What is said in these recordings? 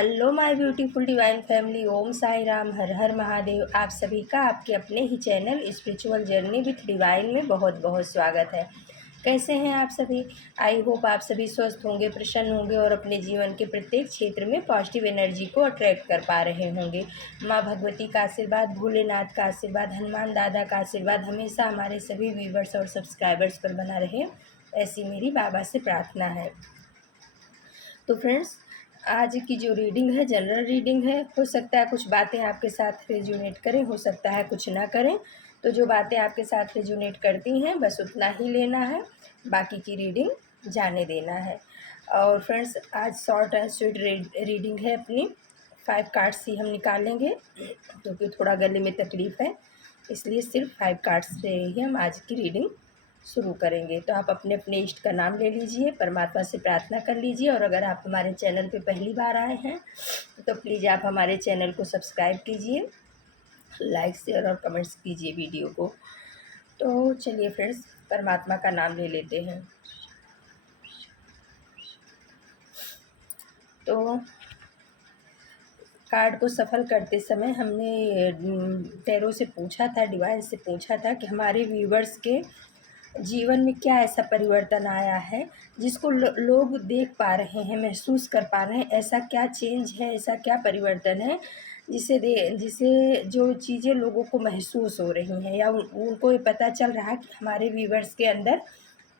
Hello my beautiful divine family, Om Sai Ram, Har Har Mahadev. आप सभी का आपके अपने ही channel spiritual journey with divine में बहुत बहुत स्वागत है। कैसे हैं आप सभी? आई होप आप सभी स्वस्थ होंगे, प्रसन्न होंगे और अपने जीवन के प्रत्येक क्षेत्र में पॉजिटिव एनर्जी को अट्रैक्ट कर पा रहे होंगे। माँ भगवती का आशीर्वाद, भोलेनाथ का आशीर्वाद, हनुमान दादा का आशीर्वाद हमेशा हमारे सभी व्यूवर्स और सब्सक्राइबर्स पर बना रहे, ऐसी मेरी बाबा से प्रार्थना है। तो फ्रेंड्स, आज की जो रीडिंग है जनरल रीडिंग है। हो सकता है कुछ बातें आपके साथ रेजोनेट करें, हो सकता है कुछ ना करें। तो जो बातें आपके साथ रेजोनेट करती हैं बस उतना ही लेना है, बाकी की रीडिंग जाने देना है। और फ्रेंड्स, आज शॉर्ट एंड स्वीट रीडिंग है अपनी। 5 कार्ड्स ही हम निकालेंगे क्योंकि थोड़ा गले में तकलीफ़ है, इसलिए सिर्फ 5 कार्ड्स से ही हम आज की रीडिंग शुरू करेंगे। तो आप अपने अपने इष्ट का नाम ले लीजिए, परमात्मा से प्रार्थना कर लीजिए। और अगर आप हमारे चैनल पे पहली बार आए हैं तो प्लीज़ आप हमारे चैनल को सब्सक्राइब कीजिए, लाइक शेयर और कमेंट्स कीजिए वीडियो को। तो चलिए फ्रेंड्स, परमात्मा का नाम ले लेते हैं। तो कार्ड को सफल करते समय हमने टैरो से पूछा था, डिवाइन से पूछा था कि हमारे व्यूवर्स के जीवन में क्या ऐसा परिवर्तन आया है जिसको लोग देख पा रहे हैं, महसूस कर पा रहे हैं। ऐसा क्या चेंज है, ऐसा क्या परिवर्तन है जिसे जो चीज़ें लोगों को महसूस हो रही हैं या उनको ये पता चल रहा है कि हमारे व्यूवर्स के अंदर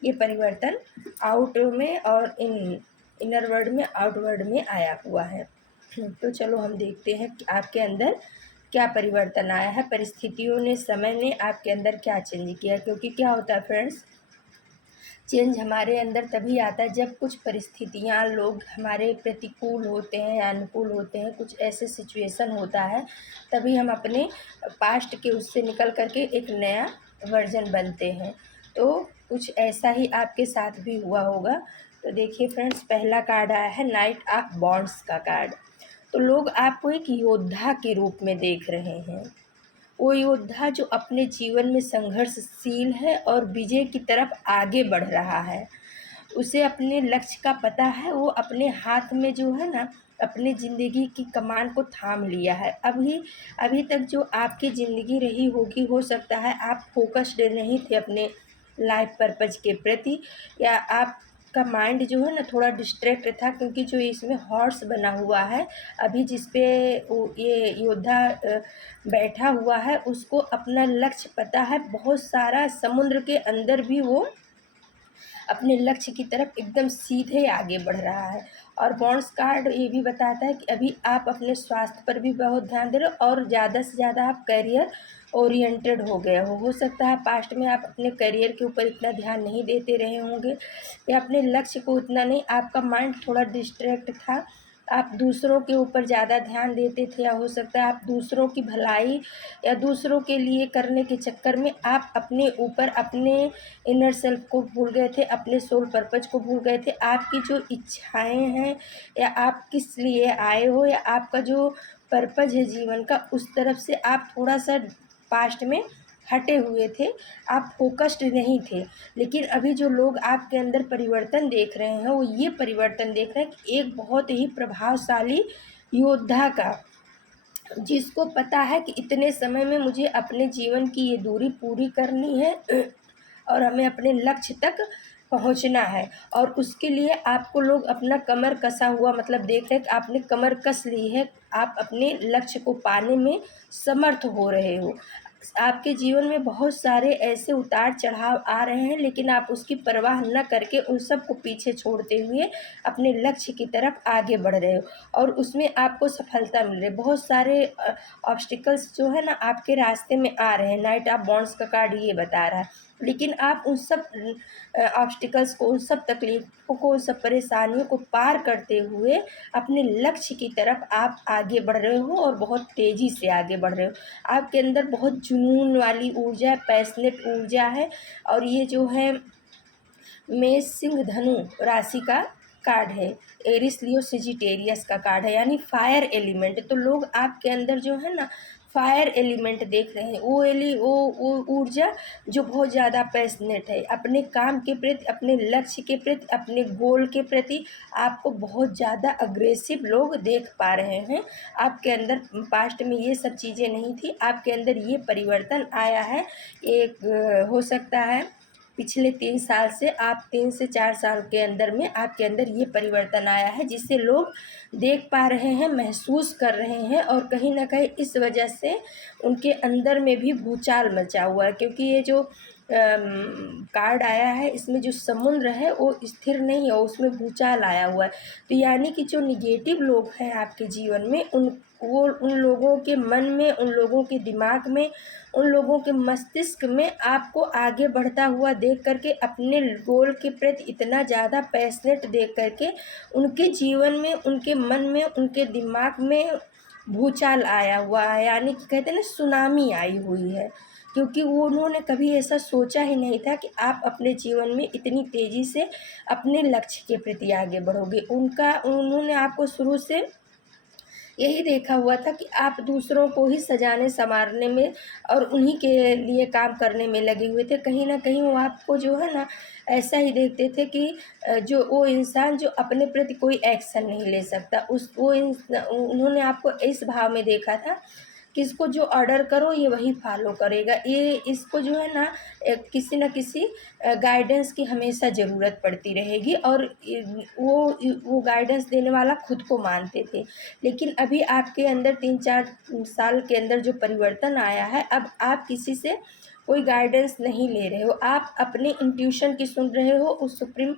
ये परिवर्तन आउट में और इनर वर्ल्ड में, आउटवर्ड में आया हुआ है। तो चलो हम देखते हैं कि आपके अंदर क्या परिवर्तन आया है, परिस्थितियों ने, समय ने आपके अंदर क्या चेंज किया। क्योंकि क्या होता है फ्रेंड्स, चेंज हमारे अंदर तभी आता है जब कुछ परिस्थितियाँ, लोग हमारे प्रतिकूल होते हैं या अनुकूल होते हैं, कुछ ऐसे सिचुएशन होता है, तभी हम अपने पास्ट के उससे निकल करके एक नया वर्जन बनते हैं। तो कुछ ऐसा ही आपके साथ भी हुआ होगा। तो देखिए फ्रेंड्स, पहला कार्ड आया है नाइट ऑफ वॉन्ड्स का कार्ड। तो लोग आपको एक योद्धा के रूप में देख रहे हैं। वो योद्धा जो अपने जीवन में संघर्षशील है और विजय की तरफ आगे बढ़ रहा है। उसे अपने लक्ष्य का पता है, वो अपने हाथ में जो है ना, अपनी ज़िंदगी की कमान को थाम लिया है। अभी तक जो आपकी ज़िंदगी रही होगी, हो सकता है आप फोकस्ड नहीं थे अपने लाइफ पर्पज के प्रति, या आपका माइंड जो है ना थोड़ा डिस्ट्रैक्ट था, क्योंकि जो इसमें हॉर्स बना हुआ है अभी जिस पे ये योद्धा बैठा हुआ है, उसको अपना लक्ष्य पता है। बहुत सारा समुद्र के अंदर भी वो अपने लक्ष्य की तरफ एकदम सीधे आगे बढ़ रहा है। और बॉन्ड्स कार्ड ये भी बताता है कि अभी आप अपने स्वास्थ्य पर भी बहुत ध्यान दे रहे हो और ज़्यादा से ज़्यादा आप करियर ओरिएंटेड हो गए हो सकता है पास्ट में आप अपने करियर के ऊपर इतना ध्यान नहीं देते रहे होंगे या अपने लक्ष्य को उतना नहीं, आपका माइंड थोड़ा डिस्ट्रैक्ट था, आप दूसरों के ऊपर ज़्यादा ध्यान देते थे, या हो सकता है आप दूसरों की भलाई या दूसरों के लिए करने के चक्कर में आप अपने ऊपर, अपने इनर सेल्फ को भूल गए थे, अपने सोल पर्पज को भूल गए थे। आपकी जो इच्छाएं हैं या आप किस लिए आए हो या आपका जो पर्पज है जीवन का, उस तरफ से आप थोड़ा सा पास्ट में हटे हुए थे, आप फोकस्ड नहीं थे। लेकिन अभी जो लोग आपके अंदर परिवर्तन देख रहे हैं वो ये परिवर्तन देख रहे हैं कि एक बहुत ही प्रभावशाली योद्धा का, जिसको पता है कि इतने समय में मुझे अपने जीवन की ये दूरी पूरी करनी है और हमें अपने लक्ष्य तक पहुंचना है। और उसके लिए आपको लोग अपना कमर कसा हुआ, मतलब देख रहे हैं कि आपने कमर कस ली है, आप अपने लक्ष्य को पाने में समर्थ हो रहे हो। आपके जीवन में बहुत सारे ऐसे उतार चढ़ाव आ रहे हैं, लेकिन आप उसकी परवाह न करके उन सब को पीछे छोड़ते हुए अपने लक्ष्य की तरफ आगे बढ़ रहे हो और उसमें आपको सफलता मिल रही है। बहुत सारे ऑब्स्टिकल्स जो है ना आपके रास्ते में आ रहे हैं, नाइट ऑफ वॉन्ड्स का कार्ड ये बता रहा है। लेकिन आप उन सब ऑब्स्टिकल्स को, उन सब तकलीफ़ों को, उन सब परेशानियों को पार करते हुए अपने लक्ष्य की तरफ आप आगे बढ़ रहे हो और बहुत तेज़ी से आगे बढ़ रहे हो। आपके अंदर बहुत जुनून वाली ऊर्जा, पैशनेट ऊर्जा है। और ये जो है मेष सिंह धनु राशि का कार्ड है, एरिस लियो सेजिटेरियस का कार्ड है, यानी फायर एलिमेंट। तो लोग आपके अंदर जो है ना फायर एलिमेंट देख रहे हैं, वो ऊर्जा जो बहुत ज़्यादा पैशनेट है अपने काम के प्रति, अपने लक्ष्य के प्रति, अपने गोल के प्रति। आपको बहुत ज़्यादा अग्रेसिव लोग देख पा रहे हैं। आपके अंदर पास्ट में ये सब चीज़ें नहीं थी, आपके अंदर ये परिवर्तन आया है। एक हो सकता है पिछले 3 साल से, आप 3 से 4 साल के अंदर में आपके अंदर ये परिवर्तन आया है, जिससे लोग देख पा रहे हैं, महसूस कर रहे हैं, और कहीं ना कहीं इस वजह से उनके अंदर में भी भूचाल मचा हुआ है। क्योंकि ये जो कार्ड आया है, इसमें जो समुद्र है वो स्थिर नहीं है, उसमें भूचाल आया हुआ है। तो यानी कि जो निगेटिव लोग हैं आपके जीवन में, उन लोगों के मन में, उन लोगों के दिमाग में, उन लोगों के मस्तिष्क में आपको आगे बढ़ता हुआ देख करके, अपने गोल के प्रति इतना ज़्यादा पैशनेट देख करके, उनके जीवन में, उनके मन में, उनके दिमाग में भूचाल आया हुआ है। यानी कि कहते हैं ना, सुनामी आई हुई है। क्योंकि वो उन्होंने कभी ऐसा सोचा ही नहीं था कि आप अपने जीवन में इतनी तेज़ी से अपने लक्ष्य के प्रति आगे बढ़ोगे। उन्होंने आपको शुरू से यही देखा हुआ था कि आप दूसरों को ही सजाने संवारने में और उन्हीं के लिए काम करने में लगे हुए थे। कहीं न कहीं वो आपको जो है ना, ऐसा ही देखते थे कि जो वो इंसान जो अपने प्रति कोई एक्शन नहीं ले सकता, उन्होंने आपको इस भाव में देखा था कि इसको जो ऑर्डर करो ये वही फॉलो करेगा। ये इसको जो है ना, किसी न किसी गाइडेंस की हमेशा ज़रूरत पड़ती रहेगी, और वो गाइडेंस देने वाला खुद को मानते थे। लेकिन अभी आपके अंदर 3-4 साल के अंदर जो परिवर्तन आया है, अब आप किसी से कोई गाइडेंस नहीं ले रहे हो, आप अपने इंट्यूशन की सुन रहे हो, उस सुप्रीम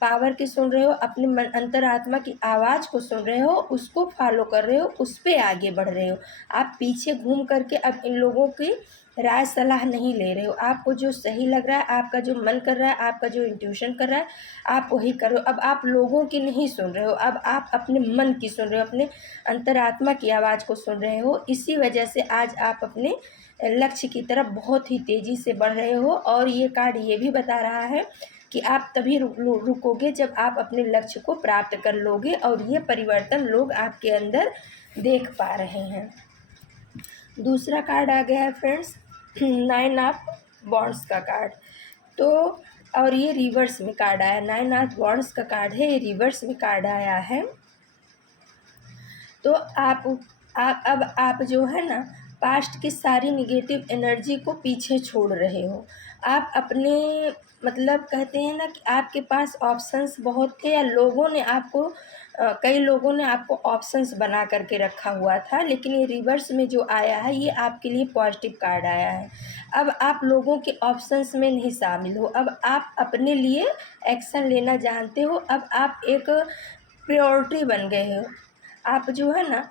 पावर की सुन रहे हो, अपने मन अंतरात्मा की आवाज़ को सुन रहे हो, उसको फॉलो कर रहे हो, उस पे आगे बढ़ रहे हो। आप पीछे घूम करके अब इन लोगों की राय सलाह नहीं ले रहे हो। आपको जो सही लग रहा है, आपका जो मन कर रहा है, आपका जो इंट्यूशन कर रहा है, आप वही करो। अब आप लोगों की नहीं सुन रहे हो, अब आप अपने मन की सुन रहे हो, अपने अंतरात्मा की आवाज़ को सुन रहे हो। इसी वजह से आज आप अपने लक्ष्य की तरफ बहुत ही तेज़ी से बढ़ रहे हो। और ये कार्ड ये भी बता रहा है कि आप तभी रुकोगे जब आप अपने लक्ष्य को प्राप्त कर लोगे, और ये परिवर्तन लोग आपके अंदर देख पा रहे हैं। दूसरा कार्ड आ गया है फ्रेंड्स, 9 ऑफ वॉन्ड्स का कार्ड। तो और ये रिवर्स में कार्ड आया, 9 ऑफ वॉन्ड्स का कार्ड है, ये रिवर्स में कार्ड आया है। तो आप जो है ना, पास्ट की सारी निगेटिव एनर्जी को पीछे छोड़ रहे हो। आप अपने, मतलब कहते हैं ना कि आपके पास ऑप्शंस बहुत थे, या कई लोगों ने आपको ऑप्शंस बना करके रखा हुआ था। लेकिन ये रिवर्स में जो आया है, ये आपके लिए पॉजिटिव कार्ड आया है। अब आप लोगों के ऑप्शंस में नहीं शामिल हो, अब आप अपने लिए एक्शन लेना जानते हो। अब आप एक प्रायोरिटी बन गए हो। आप जो है ना,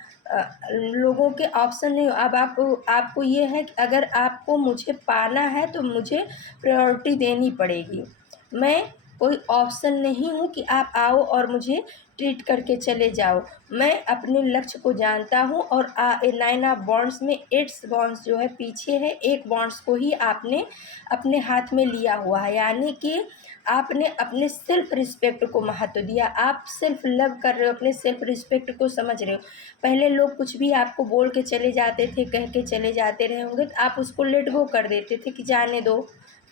लोगों के ऑप्शन नहीं हो। अब आपको ये है कि अगर आपको मुझे पाना है तो मुझे प्रायोरिटी देनी पड़ेगी। मैं कोई ऑप्शन नहीं हूँ कि आप आओ और मुझे ट्रीट करके चले जाओ। मैं अपने लक्ष्य को जानता हूँ। और 9 ऑफ वॉन्ड्स में 8 वॉन्ड्स जो है पीछे है, 1 वॉन्ड्स को ही आपने अपने हाथ में लिया हुआ है। यानी कि आपने अपने सेल्फ रिस्पेक्ट को महत्व दिया, आप सेल्फ लव कर रहे हो, अपने सेल्फ रिस्पेक्ट को समझ रहे हो। पहले लोग कुछ भी आपको बोल के चले जाते थे, कह के चले जाते रहे होंगे, तो आप उसको लेट गो कर देते थे कि जाने दो,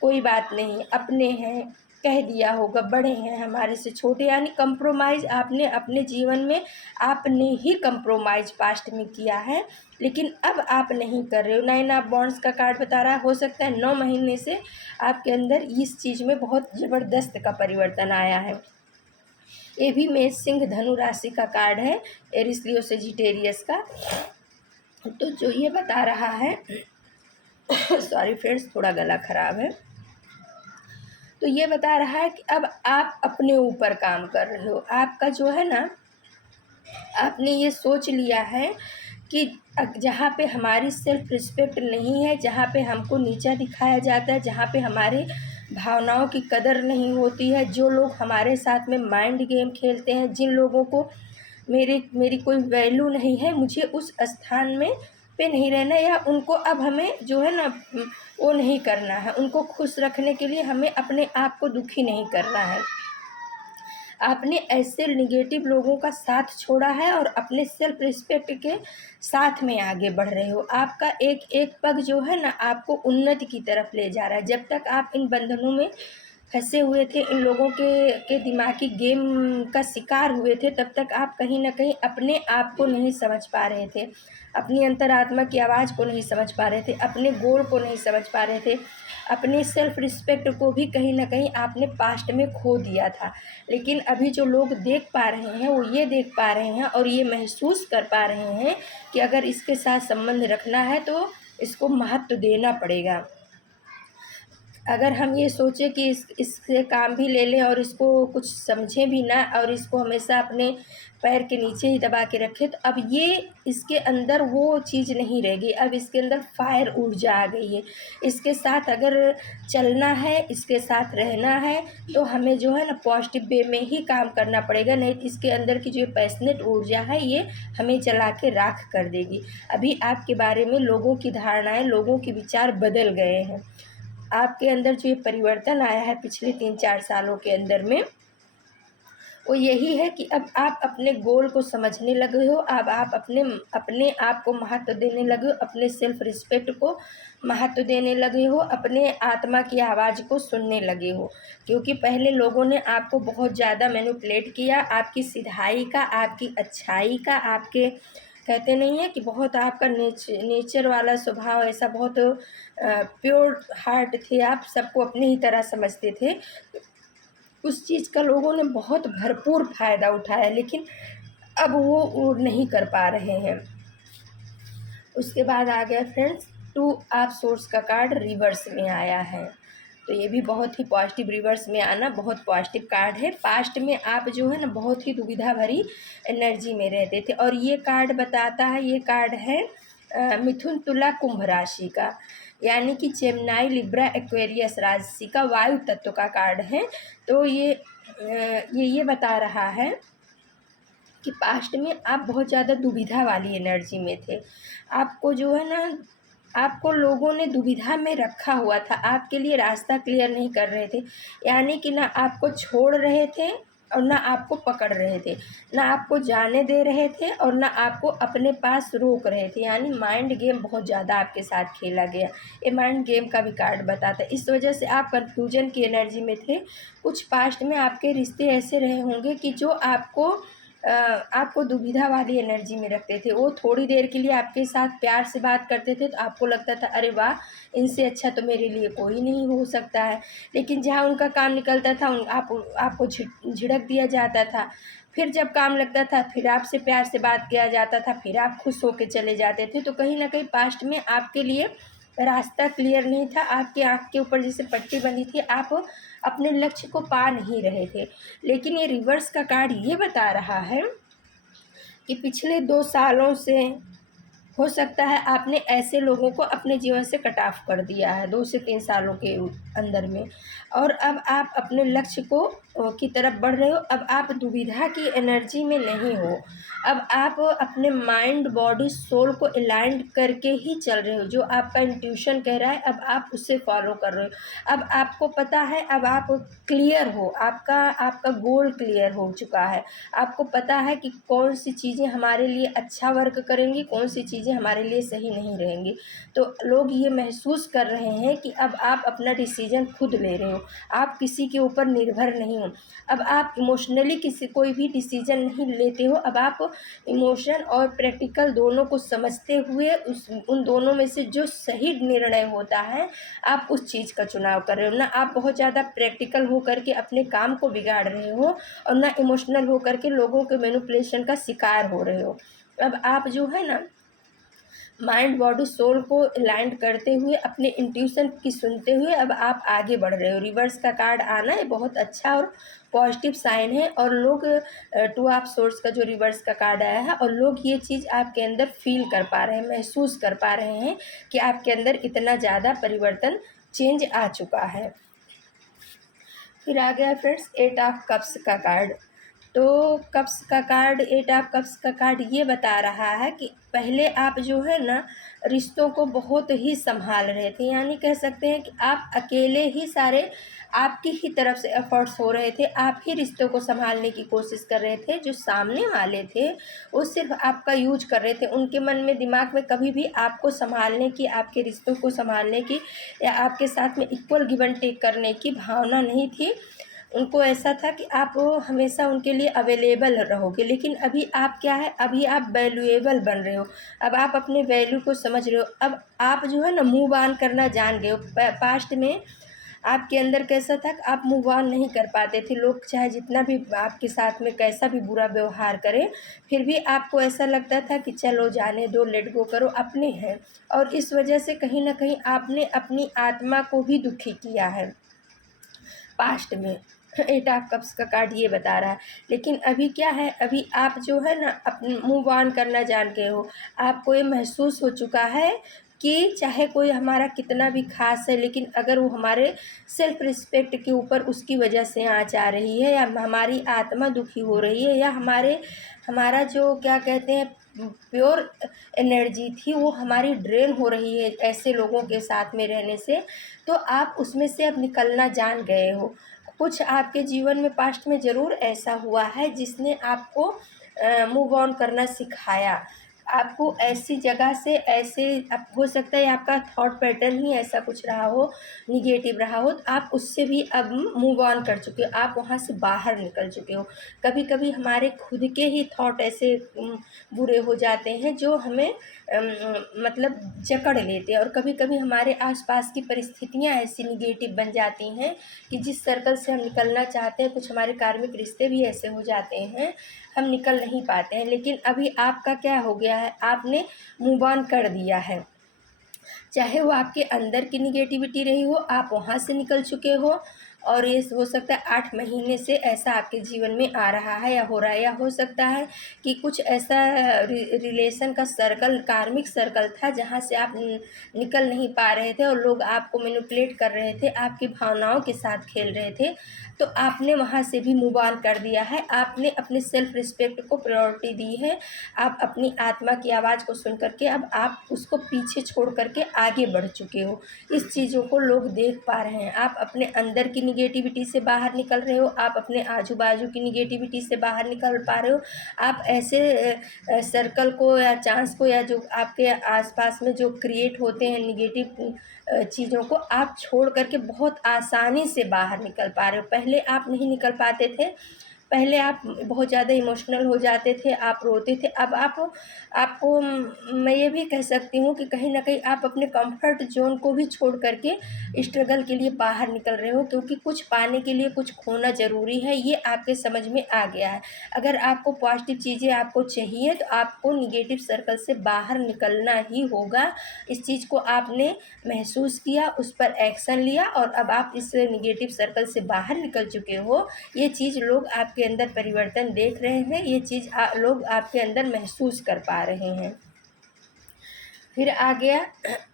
कोई बात नहीं, अपने हैं, कह दिया होगा, बड़े हैं, हमारे से छोटे। यानी कंप्रोमाइज़ आपने अपने जीवन में, आपने ही कंप्रोमाइज़ पास्ट में किया है, लेकिन अब आप नहीं कर रहे हो। 9 ऑफ वॉन्ड्स का कार्ड बता रहा है, हो सकता है 9 महीने से आपके अंदर इस चीज़ में बहुत ज़बरदस्त का परिवर्तन आया है। ये भी मेष सिंह धनु राशि का कार्ड है, एरिस लियो सेजिटेरियस का। तो जो ये बता रहा है सॉरी फ्रेंड्स, थोड़ा गला ख़राब है। तो ये बता रहा है कि अब आप अपने ऊपर काम कर रहे हो। आपका जो है ना, आपने ये सोच लिया है कि जहाँ पे हमारी सेल्फ रिस्पेक्ट नहीं है, जहाँ पे हमको नीचा दिखाया जाता है, जहाँ पे हमारे भावनाओं की कदर नहीं होती है, जो लोग हमारे साथ में माइंड गेम खेलते हैं, जिन लोगों को मेरी कोई वैल्यू नहीं है, मुझे उस स्थान में पे नहीं रहना, या उनको अब हमें जो है ना वो नहीं करना है। उनको खुश रखने के लिए हमें अपने आप को दुखी नहीं करना है। आपने ऐसे निगेटिव लोगों का साथ छोड़ा है और अपने सेल्फ रिस्पेक्ट के साथ में आगे बढ़ रहे हो। आपका एक एक पग जो है ना आपको उन्नति की तरफ ले जा रहा है। जब तक आप इन बंधनों में फंसे हुए थे, इन लोगों के दिमागी गेम का शिकार हुए थे, तब तक आप कहीं ना कहीं अपने आप को नहीं समझ पा रहे थे, अपनी अंतरात्मा की आवाज़ को नहीं समझ पा रहे थे, अपने गोल को नहीं समझ पा रहे थे, अपने सेल्फ रिस्पेक्ट को भी कहीं ना कहीं आपने पास्ट में खो दिया था। लेकिन अभी जो लोग देख पा रहे हैं वो ये देख पा रहे हैं और ये महसूस कर पा रहे हैं कि अगर इसके साथ संबंध रखना है तो इसको महत्व देना पड़ेगा। अगर हम ये सोचें कि इससे काम भी ले लें और इसको कुछ समझें भी ना और इसको हमेशा अपने पैर के नीचे ही दबा के रखें, तो अब ये इसके अंदर वो चीज़ नहीं रहेगी। अब इसके अंदर फायर ऊर्जा आ गई है। इसके साथ अगर चलना है, इसके साथ रहना है, तो हमें जो है ना पॉजिटिव वे में ही काम करना पड़ेगा, नहीं तो इसके अंदर की जो पैशनेट ऊर्जा है ये हमें जला के राख कर देगी। अभी आपके बारे में लोगों की धारणाएं, लोगों के विचार बदल गए हैं। आपके अंदर जो ये परिवर्तन आया है पिछले 3-4 सालों के अंदर में, वो यही है कि अब आप अपने गोल को समझने लगे हो। अब आप अपने आप को महत्व देने लगे हो, अपने सेल्फ रिस्पेक्ट को महत्व देने लगे हो, अपने आत्मा की आवाज़ को सुनने लगे हो। क्योंकि पहले लोगों ने आपको बहुत ज़्यादा मैनिपुलेट किया, आपकी सिधाई का, आपकी अच्छाई का, आपके कहते नहीं है कि बहुत आपका नेचर वाला स्वभाव ऐसा बहुत प्योर हार्ट थे, आप सबको अपने ही तरह समझते थे। उस चीज़ का लोगों ने बहुत भरपूर फ़ायदा उठाया, लेकिन अब वो नहीं कर पा रहे हैं। उसके बाद आ गया फ्रेंड्स, टू ऑफ सोर्स का कार्ड रिवर्स में आया है। तो ये भी बहुत ही पॉजिटिव, रिवर्स में आना बहुत पॉजिटिव कार्ड है। पास्ट में आप जो है ना बहुत ही दुविधा भरी एनर्जी में रहते थे और ये कार्ड बताता है, ये कार्ड है मिथुन, तुला, कुंभ राशि का, यानी कि जेमिनी, लिब्रा, एक्वेरियस राशि का वायु तत्व का कार्ड है। तो ये बता रहा है कि पास्ट में आप बहुत ज़्यादा दुविधा वाली एनर्जी में थे। आपको जो है ना, आपको लोगों ने दुविधा में रखा हुआ था, आपके लिए रास्ता क्लियर नहीं कर रहे थे। यानी कि ना आपको छोड़ रहे थे और ना आपको पकड़ रहे थे, ना आपको जाने दे रहे थे और ना आपको अपने पास रोक रहे थे। यानी माइंड गेम बहुत ज़्यादा आपके साथ खेला गया। ये माइंड गेम का भी कार्ड बताता है। इस वजह से आप कन्फ्यूजन की एनर्जी में थे। कुछ पास्ट में आपके रिश्ते ऐसे रहे होंगे कि जो आपको दुविधा वाली एनर्जी में रखते थे। वो थोड़ी देर के लिए आपके साथ प्यार से बात करते थे तो आपको लगता था अरे वाह, इनसे अच्छा तो मेरे लिए कोई नहीं हो सकता है। लेकिन जहाँ उनका काम निकलता था आपको झिड़क दिया जाता था। फिर जब काम लगता था फिर आपसे प्यार से बात किया जाता था, फिर आप खुश होकर चले जाते थे। तो कहीं ना कहीं पास्ट में आपके लिए रास्ता क्लियर नहीं था, आपके आँख के ऊपर जैसे पट्टी बंधी थी, आप अपने लक्ष्य को पा नहीं रहे थे। लेकिन ये रिवर्स का कार्ड ये बता रहा है कि पिछले 2 सालों से हो सकता है आपने ऐसे लोगों को अपने जीवन से कट ऑफ कर दिया है 2 से 3 सालों के अंदर में, और अब आप अपने लक्ष्य को की तरफ बढ़ रहे हो। अब आप दुविधा की एनर्जी में नहीं हो। अब आप अपने माइंड, बॉडी, सोल को अलाइंड करके ही चल रहे हो। जो आपका इंट्यूशन कह रहा है अब आप उससे फॉलो कर रहे हो। अब आपको पता है, अब आप क्लियर हो, आपका गोल क्लियर हो चुका है। आपको पता है कि कौन सी चीज़ें हमारे लिए अच्छा वर्क करेंगी, कौन सी चीज़ें हमारे लिए सही नहीं रहेंगी। तो लोग ये महसूस कर रहे हैं कि अब आप अपना डिसीजन खुद ले रहे हो, आप किसी के ऊपर निर्भर नहीं हो। अब आप इमोशनली कोई भी डिसीजन नहीं लेते हो। अब आप इमोशन और प्रैक्टिकल दोनों को समझते हुए उन दोनों में से जो सही निर्णय होता है आप उस चीज़ का चुनाव कर रहे हो। ना आप बहुत ज़्यादा प्रैक्टिकल हो करके अपने काम को बिगाड़ रहे हो और ना इमोशनल हो करके लोगों के मैनिपुलेशन का शिकार हो रहे हो। अब आप जो है ना माइंड, बॉडी, सोल को अलाइंड करते हुए अपने इंट्यूशन की सुनते हुए अब आप आगे बढ़ रहे हो। रिवर्स का कार्ड आना ये बहुत अच्छा और पॉजिटिव साइन है। और लोग टू ऑफ सोर्स का जो रिवर्स का कार्ड आया है, और लोग ये चीज़ आपके अंदर फील कर पा रहे हैं, महसूस कर पा रहे हैं कि आपके अंदर इतना ज़्यादा परिवर्तन, चेंज आ चुका है। फिर आ गया फ्रेंड्स 8 ऑफ कप्स का कार्ड। तो कप्स का कार्ड, 8 ऑफ कप्स का कार्ड ये बता रहा है कि पहले आप जो है ना रिश्तों को बहुत ही संभाल रहे थे, यानी कह सकते हैं कि आप अकेले ही सारे आपकी ही तरफ से एफर्ट्स हो रहे थे, आप ही रिश्तों को संभालने की कोशिश कर रहे थे। जो सामने वाले थे वो सिर्फ आपका यूज कर रहे थे, उनके मन में दिमाग में कभी भी आपको संभालने की, आपके रिश्तों को संभालने की या आपके साथ में इक्वल गिव एंड टेक करने की भावना नहीं थी। उनको ऐसा था कि आप हमेशा उनके लिए अवेलेबल रहोगे। लेकिन अभी आप क्या है, अभी आप वैल्यूएबल बन रहे हो, अब आप अपने वैल्यू को समझ रहे हो, अब आप जो है ना मूव ऑन करना जान गए हो। पास्ट में आपके अंदर कैसा था कि आप मूव ऑन नहीं कर पाते थे, लोग चाहे जितना भी आपके साथ में कैसा भी बुरा व्यवहार करें, फिर भी आपको ऐसा लगता था कि चलो जाने दो, लेट गो करो, अपने हैं। और इस वजह से कहीं ना कहीं आपने अपनी आत्मा को भी दुखी किया है पास्ट में। 8 ऑफ कप्स का कार्ड ये बता रहा है। लेकिन अभी क्या है, अभी आप जो है ना अपने मूव ऑन करना जान गए हो। आपको ये महसूस हो चुका है कि चाहे कोई हमारा कितना भी खास है, लेकिन अगर वो हमारे सेल्फ रिस्पेक्ट के ऊपर उसकी वजह से आँच आ रही है, या हमारी आत्मा दुखी हो रही है, या हमारा जो क्या कहते हैं प्योर एनर्जी थी वो हमारी ड्रेन हो रही है ऐसे लोगों के साथ में रहने से, तो आप उसमें से अब निकलना जान गए हो। कुछ आपके जीवन में पास्ट में ज़रूर ऐसा हुआ है जिसने आपको मूव ऑन करना सिखाया। आपको ऐसी जगह से, ऐसे अब हो सकता है आपका थॉट पैटर्न ही ऐसा कुछ रहा हो, निगेटिव रहा हो, तो आप उससे भी अब मूव ऑन कर चुके हो, आप वहाँ से बाहर निकल चुके हो। कभी कभी हमारे खुद के ही थॉट ऐसे बुरे हो जाते हैं जो हमें मतलब जकड़ लेते हैं, और कभी कभी हमारे आसपास की परिस्थितियाँ ऐसी निगेटिव बन जाती हैं कि जिस सर्कल से हम निकलना चाहते हैं, कुछ हमारे कार्मिक रिश्ते भी ऐसे हो जाते हैं, हम निकल नहीं पाते हैं। लेकिन अभी आपका क्या हो गया है, आपने मूव ऑन कर दिया है। चाहे वो आपके अंदर की निगेटिविटी रही हो, आप वहाँ से निकल चुके हो। और ये हो सकता है 8 महीने से ऐसा आपके जीवन में आ रहा है या हो रहा है, या हो सकता है कि कुछ ऐसा रिलेशन का सर्कल, कार्मिक सर्कल था जहाँ से आप निकल नहीं पा रहे थे और लोग आपको मैनिपुलेट कर रहे थे, आपकी भावनाओं के साथ खेल रहे थे। तो आपने वहाँ से भी मूव ऑन कर दिया है, आपने अपने सेल्फ रिस्पेक्ट को प्रायोरिटी दी है। आप अपनी आत्मा की आवाज़ को सुन करके अब आप उसको पीछे छोड़ करके आगे बढ़ चुके हो। इस चीज़ों को लोग देख पा रहे हैं, आप अपने अंदर की निगेटिविटी से बाहर निकल रहे हो, आप अपने आजू बाजू की निगेटिविटी से बाहर निकल पा रहे हो। आप ऐसे सर्कल को या चांस को, या जो आपके आसपास में जो क्रिएट होते हैं निगेटिव चीज़ों को, आप छोड़ करके बहुत आसानी से बाहर निकल पा रहे हो। पहले आप नहीं निकल पाते थे, पहले आप बहुत ज़्यादा इमोशनल हो जाते थे, आप रोते थे। अब आपको मैं ये भी कह सकती हूँ कि कहीं न कहीं आप अपने कंफर्ट ज़ोन को भी छोड़ कर के स्ट्रगल के लिए बाहर निकल रहे हो, क्योंकि कुछ पाने के लिए कुछ खोना ज़रूरी है, ये आपके समझ में आ गया है। अगर आपको पॉजिटिव चीज़ें आपको चाहिए तो आपको नेगेटिव सर्कल से बाहर निकलना ही होगा। इस चीज़ को आपने महसूस किया, उस पर एक्शन लिया, और अब आप इस नेगेटिव सर्कल से बाहर निकल चुके हो। ये चीज़ लोग आपके अंदर परिवर्तन देख रहे हैं, ये चीज़ लोग आपके अंदर महसूस कर पा रहे हैं। फिर आ गया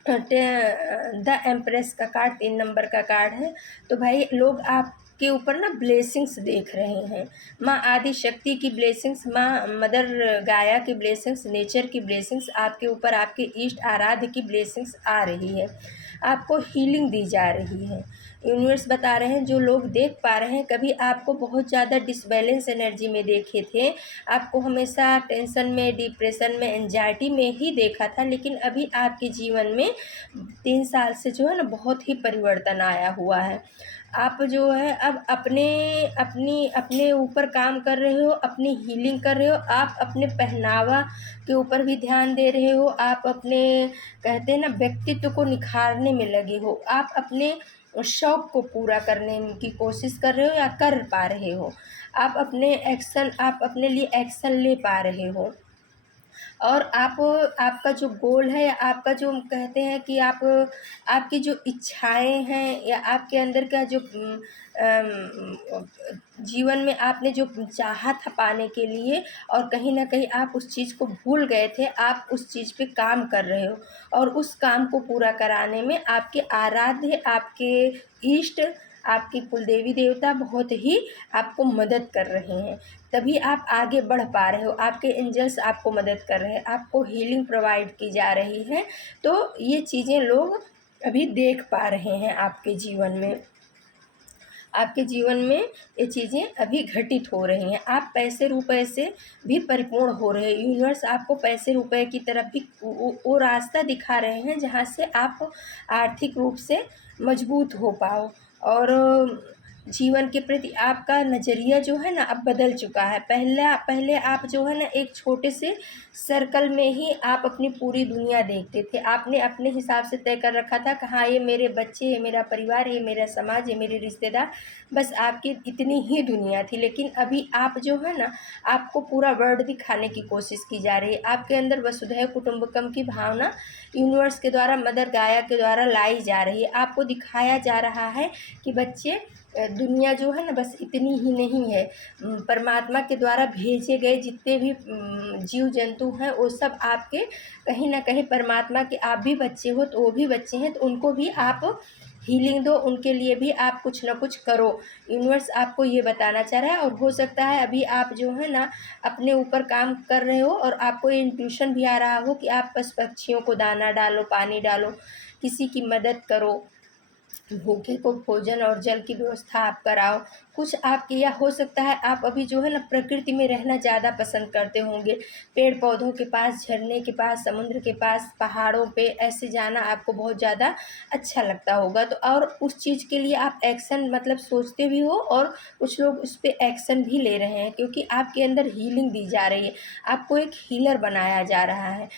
द एम्प्रेस का कार्ड, 3 नंबर का कार्ड है। तो भाई लोग आपके ऊपर ना ब्लेसिंग्स देख रहे हैं, माँ आदि शक्ति की ब्लेसिंग्स, माँ मदर गाया की ब्लेसिंग्स, नेचर की ब्लेसिंग्स आपके ऊपर, आपके इष्ट आराध्य की ब्लेसिंग्स आ रही है, आपको हीलिंग दी जा रही है। यूनिवर्स बता रहे हैं, जो लोग देख पा रहे हैं, कभी आपको बहुत ज़्यादा डिसबैलेंस एनर्जी में देखे थे, आपको हमेशा टेंशन में, डिप्रेशन में, एंजाइटी में ही देखा था, लेकिन अभी आपके जीवन में 3 साल से जो है ना बहुत ही परिवर्तन आया हुआ है। आप जो है अब अपने ऊपर काम कर रहे हो, अपनी हीलिंग कर रहे हो, आप अपने पहनावा के ऊपर भी ध्यान दे रहे हो, आप अपने कहते हैं ना व्यक्तित्व को निखारने में लगे हो, आप अपने शौक को पूरा करने की कोशिश कर रहे हो या कर पा रहे हो, आप अपने लिए एक्शन ले पा रहे हो। और आपका जो गोल है, या आपका जो कहते हैं कि आपकी जो इच्छाएं हैं, या आपके अंदर का जो जीवन में आपने जो चाहा था पाने के लिए, और कहीं ना कहीं आप उस चीज़ को भूल गए थे, आप उस चीज़ पे काम कर रहे हो, और उस काम को पूरा कराने में आपके आराध्य, आपके इष्ट, आपकी कुलदेवी देवता बहुत ही आपको मदद कर रहे हैं, तभी आप आगे बढ़ पा रहे हो। आपके एंजल्स आपको मदद कर रहे हैं, आपको हीलिंग प्रोवाइड की जा रही है। तो ये चीज़ें लोग अभी देख पा रहे हैं आपके जीवन में। आपके जीवन में ये चीज़ें अभी घटित हो रही हैं। आप पैसे रुपए से भी परिपूर्ण हो रहे हैं। यूनिवर्स आपको पैसे रुपए की तरफ भी वो रास्ता दिखा रहे हैं जहाँ से आप आर्थिक रूप से मजबूत हो पाओ। और जीवन के प्रति आपका नज़रिया जो है ना अब बदल चुका है। पहले आप जो है ना एक छोटे से सर्कल में ही आप अपनी पूरी दुनिया देखते थे। आपने अपने हिसाब से तय कर रखा था कि हाँ, ये मेरे बच्चे, ये मेरा परिवार, ये मेरा समाज, ये मेरे रिश्तेदार, बस आपकी इतनी ही दुनिया थी। लेकिन अभी आप जो है ना, आपको पूरा वर्ल्ड दिखाने की कोशिश की जा रही है। आपके अंदर वसुधैव कुटुंबकम की भावना यूनिवर्स के द्वारा, मदर गाया के द्वारा लाई जा रही है। आपको दिखाया जा रहा है कि बच्चे, दुनिया जो है ना बस इतनी ही नहीं है। परमात्मा के द्वारा भेजे गए जितने भी जीव जंतु हैं वो सब आपके कहीं ना कहीं परमात्मा के आप भी बच्चे हो, तो वो भी बच्चे हैं, तो उनको भी आप हीलिंग दो, उनके लिए भी आप कुछ ना कुछ करो। यूनिवर्स आपको ये बताना चाह रहा है। और हो सकता है अभी आप जो है ना अपने ऊपर काम कर रहे हो और आपको ये इंट्यूशन भी आ रहा हो कि आप बस पक्षियों को दाना डालो, पानी डालो, किसी की मदद करो, भूखे को भोजन और जल की व्यवस्था आप कराओ, कुछ आपके। या हो सकता है आप अभी जो है ना प्रकृति में रहना ज़्यादा पसंद करते होंगे, पेड़ पौधों के पास, झरने के पास, समुद्र के पास, पहाड़ों पे ऐसे जाना आपको बहुत ज़्यादा अच्छा लगता होगा। तो और उस चीज़ के लिए आप एक्शन मतलब सोचते भी हो, और कुछ लोग उस पर एक्शन भी ले रहे हैं, क्योंकि आपके अंदर हीलिंग दी जा रही है। आपको एक हीलर बनाया जा रहा है।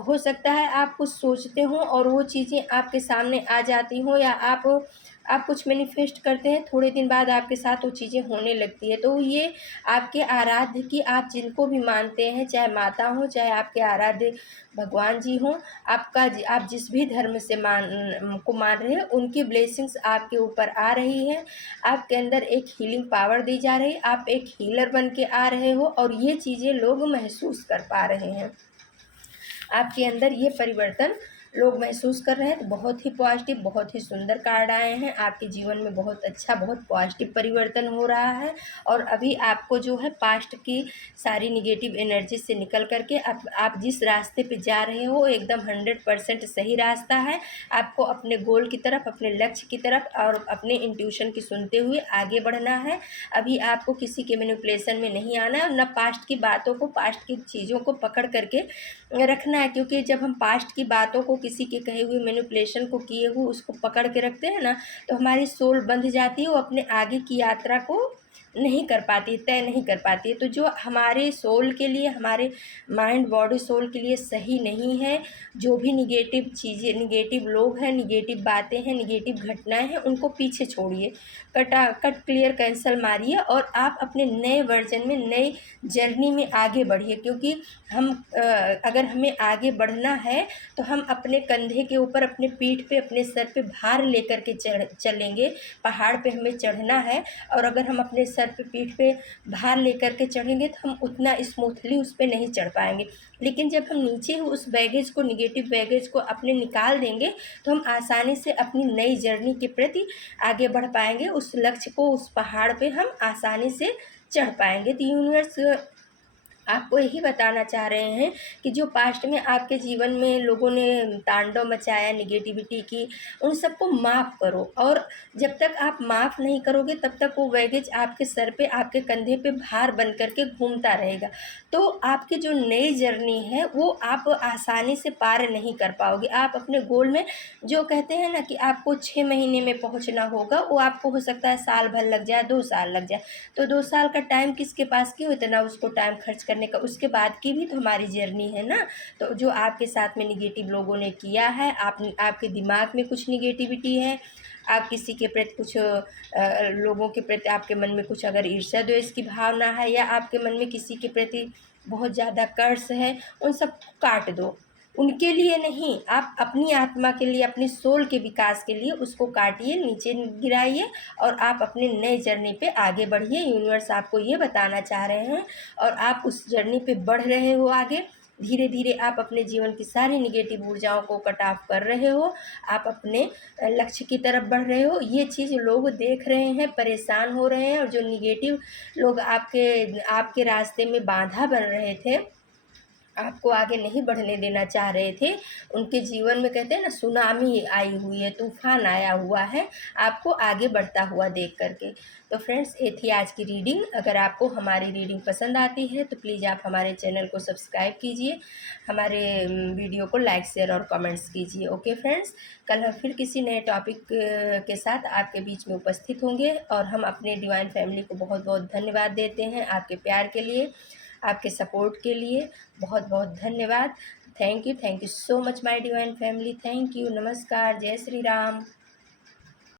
हो सकता है आप कुछ सोचते हो और वो चीज़ें आपके सामने आ जाती हो, या आप कुछ मैनिफेस्ट करते हैं, थोड़े दिन बाद आपके साथ वो चीज़ें होने लगती है। तो ये आपके आराध्य की, आप जिनको भी मानते हैं, चाहे माता हो, चाहे आपके आराध्य भगवान जी हों, आप जिस भी धर्म से मान रहे हैं, उनकी ब्लेसिंग्स आपके ऊपर आ रही है। आपके अंदर एक हीलिंग पावर दी जा रही है। आप एक हीलर बन के आ रहे हो, और ये चीज़ें लोग महसूस कर पा रहे हैं। आपके अंदर ये परिवर्तन लोग महसूस कर रहे हैं। तो बहुत ही पॉजिटिव, बहुत ही सुंदर कार्ड आए हैं। आपके जीवन में बहुत अच्छा, बहुत पॉजिटिव परिवर्तन हो रहा है। और अभी आपको जो है पास्ट की सारी निगेटिव एनर्जी से निकल करके आप जिस रास्ते पे जा रहे हो एकदम 100% सही रास्ता है। आपको अपने गोल की तरफ, अपने लक्ष्य की तरफ और अपने इंट्यूशन की सुनते हुए आगे बढ़ना है। अभी आपको किसी के मैनिपुलेशन में नहीं आना है, न पास्ट की बातों को, पास्ट की चीज़ों को पकड़ करके रखना है। क्योंकि जब हम पास्ट की बातों को, किसी के कहे हुए मैनिपुलेशन को, किए हुए उसको पकड़ के रखते हैं ना, तो हमारी सोल बंध जाती है, वो अपने आगे की यात्रा को नहीं कर पाती, तय नहीं कर पाती है। तो जो हमारे सोल के लिए, हमारे माइंड बॉडी सोल के लिए सही नहीं है, जो भी निगेटिव चीज़ें, निगेटिव लोग हैं, निगेटिव बातें हैं, निगेटिव घटनाएं हैं, उनको पीछे छोड़िए, कट क्लियर कैंसल मारिए, और आप अपने नए वर्जन में, नई जर्नी में आगे बढ़िए। क्योंकि अगर हमें आगे बढ़ना है तो हम अपने कंधे के ऊपर, अपने पीठ पे, अपने सर पे भार लेकर के चलेंगे। पहाड़ पे हमें चढ़ना है, और अगर हम अपने सर पे, पीठ पे भार लेकर के चढ़ेंगे तो हम उतना स्मूथली उस पे नहीं चढ़ पाएंगे। लेकिन जब हम नीचे उस बैगेज को, निगेटिव बैगेज को अपने निकाल देंगे, तो हम आसानी से अपनी नई जर्नी के प्रति आगे बढ़ पाएंगे। उस लक्ष्य को, उस पहाड़ पे हम आसानी से चढ़ पाएंगे। तो यूनिवर्स आपको यही बताना चाह रहे हैं कि जो पास्ट में आपके जीवन में लोगों ने तांडव मचाया, निगेटिविटी की, उन सबको माफ़ करो। और जब तक आप माफ़ नहीं करोगे तब तक वो बैगेज आपके सर पे, आपके कंधे पे भार बन करके घूमता रहेगा। तो आपकी जो नई जर्नी है वो आप आसानी से पार नहीं कर पाओगे। आप अपने गोल में, जो कहते हैं ना कि आपको 6 महीने में पहुंचना होगा, वो आपको हो सकता है साल भर लग जाए, 2 साल लग जाए। तो 2 साल का टाइम किसके पास क्यों इतना उसको टाइम खर्च करने का? उसके बाद की भी तो हमारी जर्नी है ना। तो जो आपके साथ में निगेटिव लोगों ने किया है, आपके दिमाग में कुछ निगेटिविटी है, आप किसी के प्रति कुछ लोगों के प्रति आपके मन में कुछ अगर ईर्ष्या द्वेष की भावना है, या आपके मन में किसी के प्रति बहुत ज़्यादा कर्ष है, उन सब काट दो। उनके लिए नहीं, आप अपनी आत्मा के लिए, अपनी सोल के विकास के लिए उसको काटिए, नीचे गिराइए, और आप अपने नए जर्नी पे आगे बढ़िए। यूनिवर्स आपको ये बताना चाह रहे हैं, और आप उस जर्नी पे बढ़ रहे हो आगे। धीरे धीरे आप अपने जीवन की सारी निगेटिव ऊर्जाओं को कट ऑफ कर रहे हो, आप अपने लक्ष्य की तरफ बढ़ रहे हो। ये चीज़ लोग देख रहे हैं, परेशान हो रहे हैं, और जो निगेटिव लोग आपके आपके रास्ते में बाधा बन रहे थे, आपको आगे नहीं बढ़ने देना चाह रहे थे, उनके जीवन में कहते हैं ना सुनामी आई हुई है, तूफान आया हुआ है आपको आगे बढ़ता हुआ देख करके। तो फ्रेंड्स, ये थी आज की रीडिंग। अगर आपको हमारी रीडिंग पसंद आती है तो प्लीज़ आप हमारे चैनल को सब्सक्राइब कीजिए, हमारे वीडियो को लाइक शेयर और कमेंट्स कीजिए। ओके फ्रेंड्स, कल हम फिर किसी नए टॉपिक के साथ आपके बीच में उपस्थित होंगे, और हम अपने डिवाइन फैमिली को बहुत बहुत धन्यवाद देते हैं आपके प्यार के लिए, आपके सपोर्ट के लिए। बहुत बहुत धन्यवाद। Thank you so much my divine family. Thank you. नमस्कार। जय श्री राम।